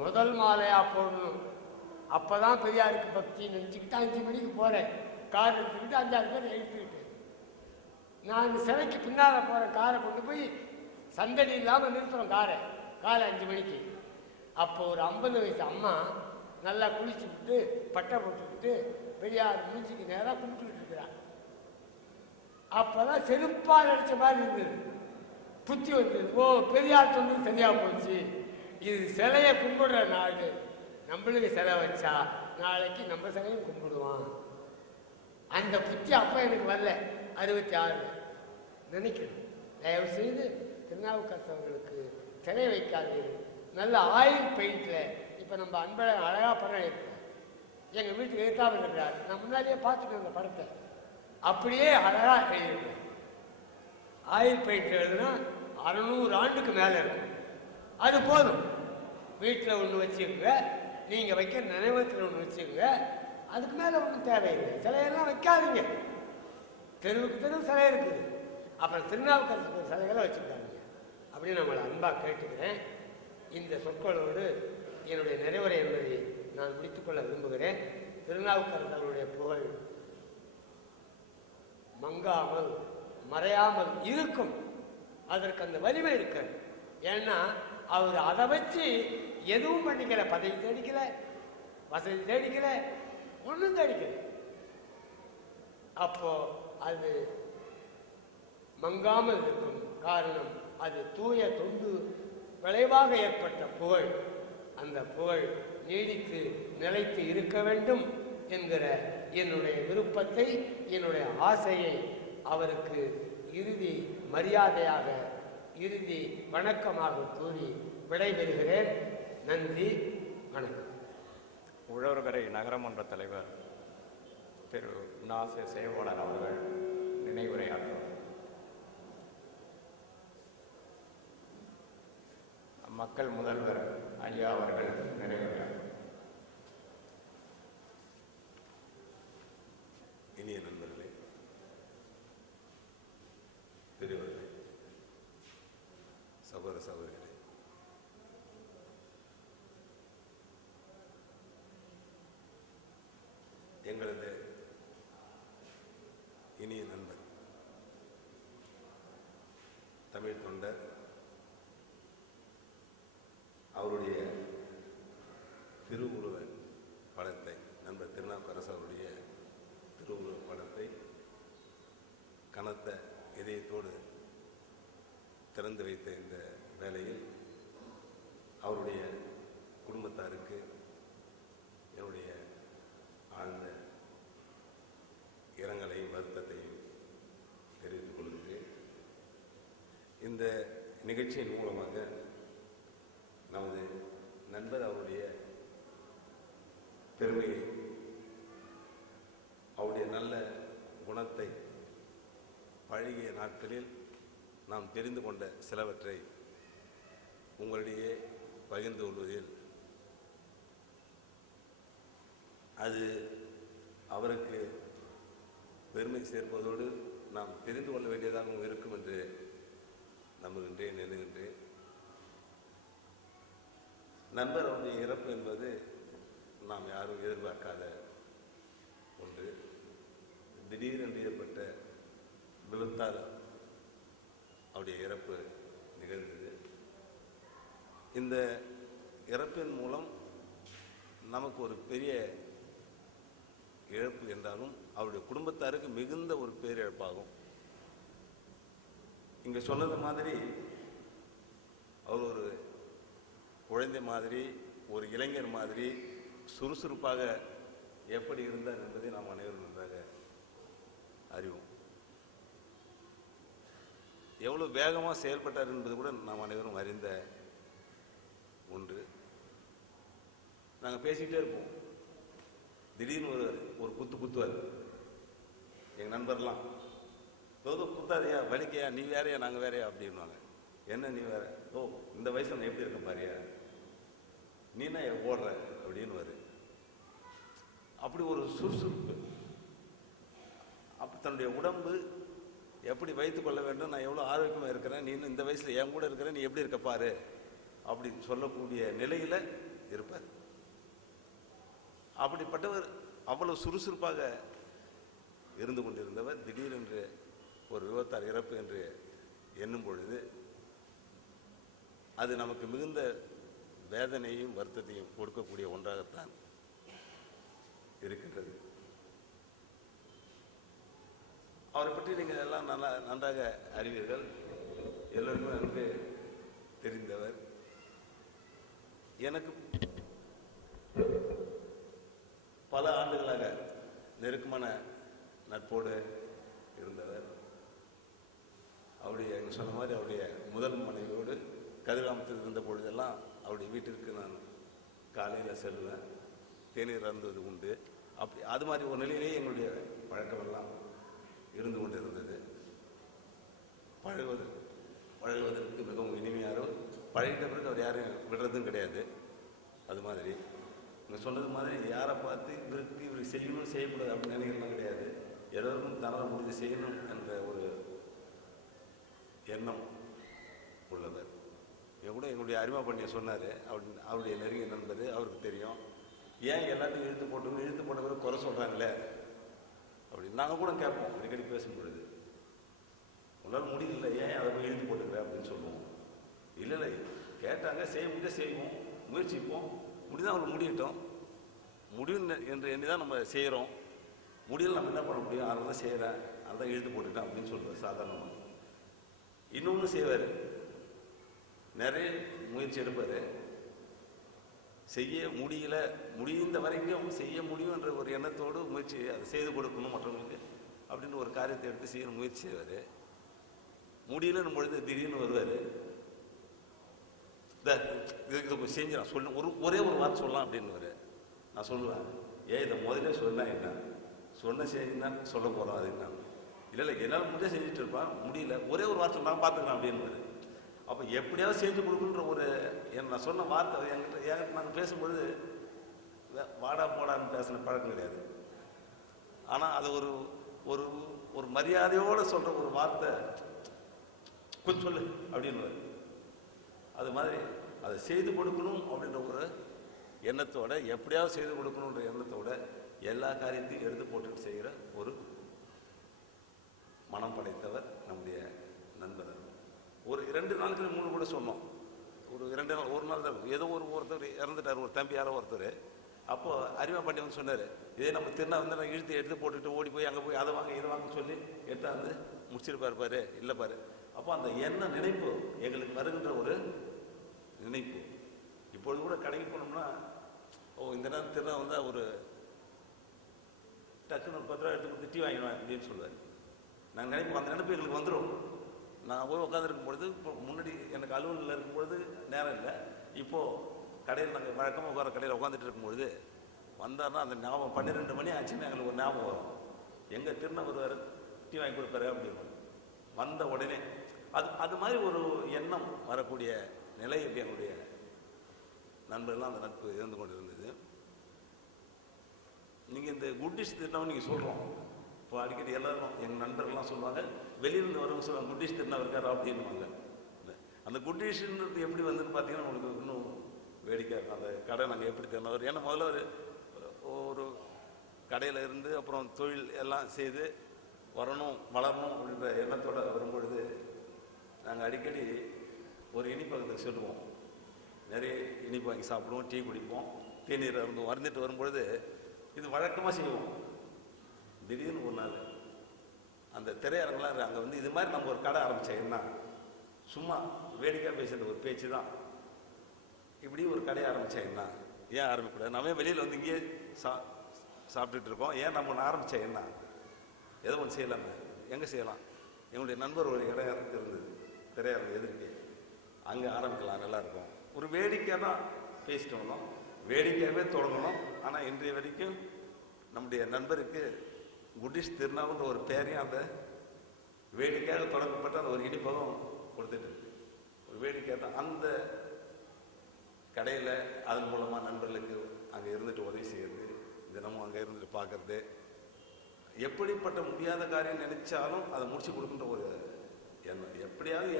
முதல் மாலையாக போடணும். அப்போ தான் பெரியாருக்கு பக்தி நினச்சிக்கிட்டு 5 மணிக்கு போகிறேன். கார் எடுத்துக்கிட்டு 5-6 பேர் எழுத்துக்கிட்டு நான் சிலைக்கு பின்னால் போகிற காரை கொண்டு போய் சந்தடி இல்லாமல் நிறுத்துகிறோம் காலை 5 மணிக்கு. அப்போ ஒரு 50 வயசு அம்மா நல்லா குளிச்சுக்கிட்டு பட்டை போட்டுக்கிட்டு பெரியார் மூஞ்சிக்கு நேராக கும்பிட்டுக்கிட்டு இருக்கிறான். அப்போ தான் செருப்பால் அடித்த மாதிரி இருந்தது. புத்தி வந்தது. ஓ, பெரியார் சொன்னது சரியாக போச்சு. இது சிலையை கும்பிடுற நாடு. நம்மளுக்கு சிலை வச்சா நாளைக்கு நம்ம சிலையும் கும்பிடுவான். அந்த புத்தி அப்போ எனக்கு வரல. 66 நினைக்கிறேன். தயவு செய்து திருநாவுக்கரசு அவர்களுக்கு சிலை வைக்காதீர்கள். நல்ல ஆயில் பெயிண்டில் இப்போ நம்ம அன்பழகன் அழகாக படம் எடுப்பேன். எங்கள் வீட்டுக்கு எதிர்த்தாமல் இருக்கிறார். நான் முன்னாடியே பார்த்துட்டேன் அந்த படத்தை. அப்படியே அழகாக எழுதியிருக்கேன். ஆயில் பெயிண்ட் எழுதுனா 600 ஆண்டுக்கு மேலே இருக்கும். அது போதும். வீட்டில் ஒன்று வச்சுக்கோங்க, நீங்கள் வைக்க நினைவகத்தில் ஒன்று வச்சுக்கோங்க. அதுக்கு மேலே ஒன்றும் தேவையில்லை. சிலையெல்லாம் வைக்காதீங்க. தெருவுக்கு தெருவு சிலை இருக்குது. அப்புறம் திருநாவுக்கரசு சிலைகளை வச்சுக்கிட்டாங்க. அப்படின்னு நம்மளை அன்பாக கேட்டுக்கிறேன். இந்த சொற்களோடு என்னுடைய நிறைவுரை என்பதை நான் முடித்துக்கொள்ள விரும்புகிறேன். திருநாவுக்கரசு அவருடைய புகழ் மங்காமல் மறையாமல் இருக்கும். அதற்கு அந்த வலிமை இருக்கிறது. ஏன்னா அவர் அதை வச்சு எதுவும் பண்ணிக்கல. பதவி தேடிக்கல, வசதி தேடிக்கல, ஒன்றும் தேடிக்கல. அப்போ அது மங்காமல் இருக்கும். காரணம் அது தூய தொண்டு விளைவாக ஏற்பட்ட புகழ். அந்த புகழ் நீடித்து நிலைத்து இருக்க வேண்டும் என்கிற என்னுடைய விருப்பத்தை, என்னுடைய ஆசையை அவருக்கு இறுதி மரியாதையாக, இறுதி வணக்கமாக கூறி விடைபெறுகிறேன். நன்றி, வணக்கம். உழவர்கரை நகரமன்ற தலைவர் திரு நாசே சேவகன் அவர்கள் நினைவுரையாற்றுவார். மக்கள் முதல்வர் ஐயா அவர்கள் நிறைவுரையாற்றுவார். இனிய நண்பர்களே, பெரியவர்களே, சகோதர சகோதரிகளே, எங்களது இனிய நண்பர், தமிழ் தொண்டர், அவருடைய திருவுருவ படத்தை, நண்பர் திருநாவுக்கரசு அவருடைய திருவுருவ படத்தை கனத்த இதயத்தோடு திறந்து வைத்த இந்த வேளையில் அவருடைய குடும்பத்தாருக்கு என்னுடைய ஆழ்ந்த இரங்கலையும் வருத்தத்தையும் தெரிவித்துக் கொள்கிறேன். இந்த நிகழ்ச்சியின் மூலமாக நமது நண்பர் அவருடைய பெருமையை, அவருடைய நல்ல குணத்தை பழகிய நாட்களில் நாம் தெரிந்து கொண்ட சிலவற்றை உங்களிடையே பகிர்ந்து கொள்வதில் அது அவருக்கு பெருமை சேர்ப்பதோடு நாம் தெரிந்து கொள்ள வேண்டியதாகவும் இருக்கும் என்று நம்புகின்றேன், எண்ணுகின்றேன். நண்பர் அவருடைய இறப்பு என்பது நாம் யாரும் எதிர்பார்க்காத ஒன்று. திடீரென்று ஏற்பட்ட விபத்தால் அவருடைய இறப்பு நிகழ்ந்தது. இந்த இறப்பின் மூலம் நமக்கு ஒரு பெரிய இழப்பு என்றாலும் அவருடைய குடும்பத்தாருக்கு மிகுந்த ஒரு பேரிழப்பாகும். இங்கே சொன்னது மாதிரி அவர் ஒரு குழந்தை மாதிரி, ஒரு இளைஞர் மாதிரி சுறுசுறுப்பாக எப்படி இருந்தார் என்பதை நாம் அனைவரும் நன்றாக அறிவோம். எவ்வளவு வேகமாக செயல்பட்டார் என்பது கூட நாம் அனைவரும் அறிந்த ஒன்று. நாங்கள் பேசிக்கிட்டே இருப்போம், திடீர்னு ஒரு குத்துவார். எங்கள் நண்பர்லாம் தோது குத்தாதையா, வலிக்கையா, நீ வேறையா நாங்கள் வேறையா அப்படின்வாங்க. என்ன நீ வேற? ஓ, இந்த வயசுல நான் எப்படி இருக்க பாரியா, நீனா ஓடுற அப்படின்னு வரு. அப்படி ஒரு சுறுசுறுப்பு. அப்படி தன்னுடைய உடம்பு எப்படி வைத்துக் கொள்ள வேண்டும், நான் எவ்வளோ ஆரோக்கியமாக இருக்கிறேன், நீ இந்த வயசில் என் கூட இருக்கிற, நீ எப்படி இருக்க பாரு அப்படின்னு சொல்லக்கூடிய நிலையில் அப்படிப்பட்டவர் அவ்வளவு சுறுசுறுப்பாக இருந்து கொண்டிருந்தவர் திடீரென்று ஒரு விபத்தால் இறப்பு என்று எண்ணும் பொழுது அது நமக்கு மிகுந்த வேதனையும் வருத்தத்தையும் கொடுக்கக்கூடிய ஒன்றாகத்தான் இருக்கின்றது. அவரை பற்றி நீங்கள் எல்லாம் நன்றாக அறிவீர்கள், எல்லோருக்கும் நன்கு தெரிந்தவர். எனக்கு பல ஆண்டுகளாக நெருக்கமான நட்போடு இருந்தவர். அவருடைய சொன்ன மாதிரி அவருடைய முதல் மனைவியோடு கதிராமத்தில் இருந்த பொழுதெல்லாம் அவருடைய வீட்டிற்கு நான் காலையில் செல்வேன், தேநீர் அருந்துவது உண்டு. அப்படி அது மாதிரி ஒரு நிலையிலேயே எங்களுடைய பழக்கமெல்லாம் இருந்து கொண்டு இருந்தது. பழகுவதற்கு மிகவும் இனிமையாரோ, பழகிட்ட பிறகு அவர் யாரும் விடுறதும் கிடையாது. அது மாதிரி நீங்கள் சொன்னது மாதிரி யாரை பார்த்து இவருக்கு செய்யணும் செய்யக்கூடாது அப்படின்னு நினைக்கிறதுலாம் கிடையாது. எல்லோருக்கும் தன்னால் முடிஞ்சு செய்யணும் என்ற ஒரு எண்ணம் உள்ளவர். கூட எங்களுடைய அறிமுக பண்ணிய சொன்னார், அவருடைய நெருங்கிய நண்பர், அவருக்கு தெரியும். ஏன் எல்லாத்தையும் இழுத்து போட்ட பிறகு குறை சொல்கிறாங்களே அப்படின்னு நாங்கள் கூட கேட்போம். அடிக்கடி பேசும் பொழுது உங்களால் முடியல, ஏன் அதை போய் இழுத்து போட்டுக்கிற அப்படின்னு சொல்லுவோம். இல்லை கேட்டாங்க, செய்ய முடிய செய்வோம், முயற்சிப்போம், முடிதான் அவங்களுக்கு முடியட்டும், முடியும் என்று எண்ணி தான் நம்ம செய்கிறோம். முடியல நம்ம என்ன பண்ண முடியும், அதை தான் செய்கிறேன், அதை தான் இழுத்து போட்டுட்டேன் அப்படின்னு சொல்லுவார் சாதாரணமாக. இன்னொன்று செய்வார், நிறைய முயற்சி எடுப்பார், செய்ய முடியல, முடிந்த வரைக்கும் செய்ய முடியும் என்ற ஒரு எண்ணத்தோடு முயற்சி அதை செய்து கொடுக்கணும் மற்றவங்களுக்கு அப்படின்னு ஒரு காரியத்தை எடுத்து செய்ய முயற்சி செய்வார். முடியலன்னு பொழுது திடீர்னு வருவார், இதை செஞ்சு நான் சொல்ல ஒரே ஒரு வார்த்தை சொல்லலாம் அப்படின்னு நான் சொல்லுவேன். இதை முதல்ல சொன்னா என்ன, சொன்ன செய்தான் சொல்ல போகிறோம், அது என்ன இல்லை என்னால் முடிஞ்ச செஞ்சுட்டு இருப்பான், முடியல ஒரே ஒரு வார்த்தை நான் பார்த்துக்கலாம் அப்படின்னு. அப்போ எப்படியாவது செஞ்சு கொடுக்குன்ற ஒரு நான் சொன்ன வார்த்தை என்கிட்ட நாங்கள் பேசும்பொழுது வாடா போடான்னு பேசின பழக்கம் கிடையாது. ஆனால் அது ஒரு ஒரு ஒரு மரியாதையோடு சொல்கிற ஒரு வார்த்தை, கொஞ்சம் சொல்லு அப்படின்னு. அது மாதிரி அதை செய்து கொடுக்கணும் அப்படின்ற ஒரு எண்ணத்தோட, எப்படியாவது செய்து கொடுக்கணுன்ற எண்ணத்தோட எல்லா காரியத்தையும் எடுத்து போட்டுட்டு செய்கிற ஒரு மனம் படைத்தவர் நம்முடைய நண்பர். ஒரு 2 நாளுக்கு 3 கூட சொன்னோம். ஒரு 2 நாள், ஒரு நாள் தான், ஏதோ ஒருத்தர் இறந்துட்டார், ஒரு தம்பி யாரோ ஒருத்தர். அப்போ அறிமுக பண்ணி வந்து சொன்னார், இதே நம்ம திருநா வந்து நான் எடுத்து போட்டுட்டு ஓடி போய் அங்கே போய் அதை வாங்க இதை வாங்க சொல்லி எடுத்தாந்து முடிச்சிருப்பார் பாரு, இல்லை பாரு. அப்போ அந்த எண்ண நினைப்பு எங்களுக்கு வருகின்ற ஒரு நினைப்பு. இப்பொழுது கூட கடைக்கு போனோம்னா, இந்த நேரம் திருநா வந்தால் ஒரு டக்குன்னு ஒரு 10 ரூபா எடுத்து கொடுத்து டீ வாங்கிடுவேன் அப்படின்னு சொல்லுவார். நாங்கள் நினைப்போம், அந்த நினைப்பு எங்களுக்கு வந்துடும். நான் போய் உட்காந்துருக்கும் பொழுது, இப்போ முன்னாடி எனக்கு அலுவலில் இருக்கும்பொழுது நேரம் இல்லை, இப்போது கடையில் நாங்கள் வழக்கமாக உட்கார கடையில் உட்காந்துட்டு இருக்கும்பொழுது வந்தார்னா அந்த ஞாபகம் 12 மணி ஆச்சுன்னா எங்களுக்கு ஒரு ஞாபகம் வரும். எங்கள் திருநா வருவார், டீ வாங்கி கொடுப்பாரு அப்படின்னு வந்த உடனே அது மாதிரி ஒரு எண்ணம் வரக்கூடிய நிலை எங்களுடைய நண்பர்கள்லாம் அந்த நட்பு இருந்து கொண்டு இருந்தது. நீங்கள் இந்த குட்டிஷ் திருநாவை நீங்கள் சொல்கிறோம், இப்போ அடிக்கடி எல்லாரும் எங்கள் நண்பர்கள்லாம் சொல்லுவாங்க, வெளியிருந்து வரவங்க சொல்லுவாங்க குட்டிஷ் திருநாள் இருக்காரு அப்படின்வாங்க. அந்த குட்டிஷ்ன்றது எப்படி வந்துன்னு பார்த்தீங்கன்னா உங்களுக்கு இன்னும் வேடிக்கை இருக்கும். அந்த கடை நாங்கள் எப்படி திறந்தவர், ஏன்னா முதல்ல ஒரு கடையில் இருந்து அப்புறம் தொழில் எல்லாம் செய்து வரணும் வளரணும் அப்படின்ற எண்ணத்தோடு வரும்பொழுது நாங்கள் அடிக்கடி ஒரு இனிப்பகத்துக்கு சொல்லுவோம், நிறைய இனிப்பு வாங்கி சாப்பிடுவோம், டீ குடிப்போம், தேநீர் அருந்துட்டு வரும்பொழுது இது வழக்கமாக செய்வோம். திடீர்னு ஒரு நாள் அந்த திரையரங்கெலாம் அங்கே வந்து இது மாதிரி நம்ம ஒரு கடை ஆரம்பித்தோம்னா, சும்மா வேடிக்கை பேசுகிற ஒரு பேச்சு தான், இப்படி ஒரு கடையை ஆரம்பித்தோம்னா ஏன் ஆரம்பிக்கூடாது, நம்ம வெளியில் வந்து இங்கேயே சாப்பிட்டுட்டு இருக்கோம், ஏன் நம்ம ஒன்று ஆரம்பித்தோம்னா ஏதோ ஒன்று செய்யலாமே, எங்கே செய்யலாம், எங்களுடைய நண்பர் ஒரு இடம் இருந்தது திரையரங்கு எதிர்க்கு, அங்கே ஆரம்பிக்கலாம், நல்லாயிருக்கும். ஒரு வேடிக்கை தான் பேசிட்டு வந்தோம், வேடிக்கையாகவே தொடங்கணும். ஆனால் இன்றைய வரைக்கும் நம்முடைய நண்பருக்கு குட்டிஷ் திருநாவுன்ற ஒரு பேரையும் அந்த வேடிக்கையாக தொடங்கப்பட்ட அந்த ஒரு இனிப்பகம் கொடுத்துட்டு இருக்கு. ஒரு வேடிக்கை தான் அந்த கடையில், அதன் மூலமாக நண்பர்களுக்கு அங்கே இருந்துட்டு உதவி செய்கிறது, தினமும் அங்கே இருந்துட்டு பார்க்கறது, எப்படிப்பட்ட முடியாத காரியம் நினைச்சாலும் அதை முடிச்சு கொடுக்கின்ற ஒரு எண்ணம். எப்படியாவது